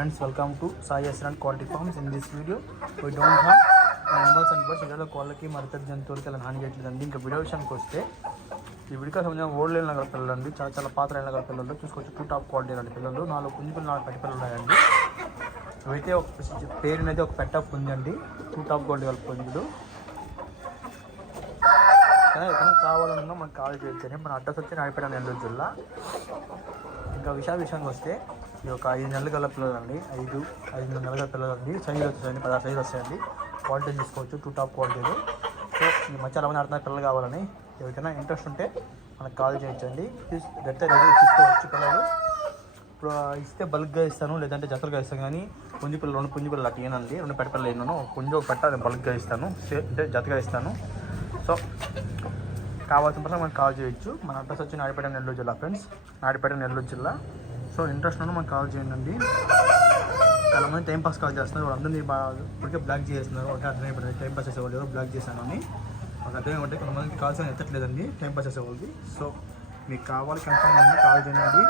friends, welcome to Sai Asran Quality Farms. In this video, we don't have animals and birds. వీడియోలో కోళ్ళకి మరితర జంతువులకి అలా హాని చేయట్లేదండి. ఇంకా వీడియో విషయానికి వస్తే ఈ విడికా సంబంధించిన ఓల్డ్ లైన్ గల పిల్లలు అండి చాలా చాలా పాత లైన్ గల పిల్లలు. చూసుకోవచ్చు టూ టాప్ క్వాలిటీ లాంటి పిల్లలు. నాలుగు పుంజు పిల్లలు నాలుగు పెట్టి పిల్లలు ఉన్నాయండి. ఇవైతే ఒక పేరునైతే ఒక పెట్ట పుంజు అండి. టూ టాప్ క్వాలిటీ వాళ్ళ పుంజులు కానీ ఎక్కడ కావాలన్నా మనకు కాల్ చేయొచ్చని మన అడ్రస్ వచ్చి నాడిపేట నెల్లూరు జిల్లా. ఇంకా విషయాల విషయానికి వస్తే ఈ యొక్క ఐదు నెలలు గల పిల్లలండి. ఐదు ఐదు నెలల గల పిల్లలండి. సైజులు వచ్చాయండి పదహారు సైజు వస్తాయండి. క్వాలిటీ తీసుకోవచ్చు టూ టాప్ క్వాలిటీలు సో ఈ మధ్య చాలా మంది పిల్లలు కావాలని. ఎవరికైనా ఇంట్రెస్ట్ ఉంటే మనకు కాల్ చేయొచ్చండి రెడ్ రెడీ తీసుకోవచ్చు పిల్లలు. ఇప్పుడు ఇస్తే బల్క్గా ఇస్తాను లేదంటే జతలుగా ఇస్తాను. కానీ పుంజి పిల్లలు రెండు పుంజి పిల్లలు అట్లా ఏనండి. రెండు పెట్ట పిల్లలు ఇన్నాను ఒక పుంజి ఒక పెట్ట బల్క్గా ఇస్తాను. అంటే జతగా ఇస్తాను. సో కావాల్సిన పట్ల మనకు కాల్ చేయొచ్చు. మన అడ్రస్ వచ్చి నాడిపేట నెల్లూరు జిల్లా ఫ్రెండ్స్. నాడిపేట నెల్లూరు జిల్లా. సో ఇంట్రెస్ట్ ఉన్న మాకు కాల్ చేయండి చాలా మంది టైం పాస్ కాల్ చేస్తున్నారు వాళ్ళందరినీ బాగా ఇప్పటికే బ్లాక్ చేస్తున్నారు. ఒక అర్థమైపోయింది. టైం పాస్ చేసేవాళ్ళు ఎవరు బ్లాక్ చేశాను అని ఒక అర్థం ఏమంటే కొంతమందికి కాల్స్ అని ఎత్తట్లేదండి. టైం పాస్ చేసేవాళ్ళకి. సో మీకు కావాలి కన్ఫర్మ్ అయ్యి కాల్ చేయండి.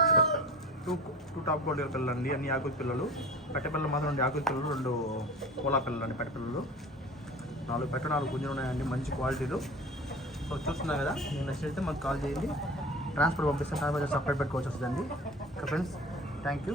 టూ టూ టాప్ క్వాలిటీ పిల్లలండి అన్ని ఆకుల పిల్లలు. పెట్టె పిల్లలు మాత్రం రెండు ఆకుల పిల్లలు రెండు కోలా పిల్లలు అండి పెట్టె పిల్లలు. నాలుగు పెట్ట నాలుగు గుంజలు ఉన్నాయండి మంచి క్వాలిటీలు సో చూస్తున్నా కదా నేను నెక్స్ట్ మాకు కాల్ చేయండి. ట్రాన్స్ఫర్ పంపిస్తాను ట్రాన్స్ఫర్ సపరేట్ పెట్టుకోవచ్చు వస్తుందండి. Friends thank you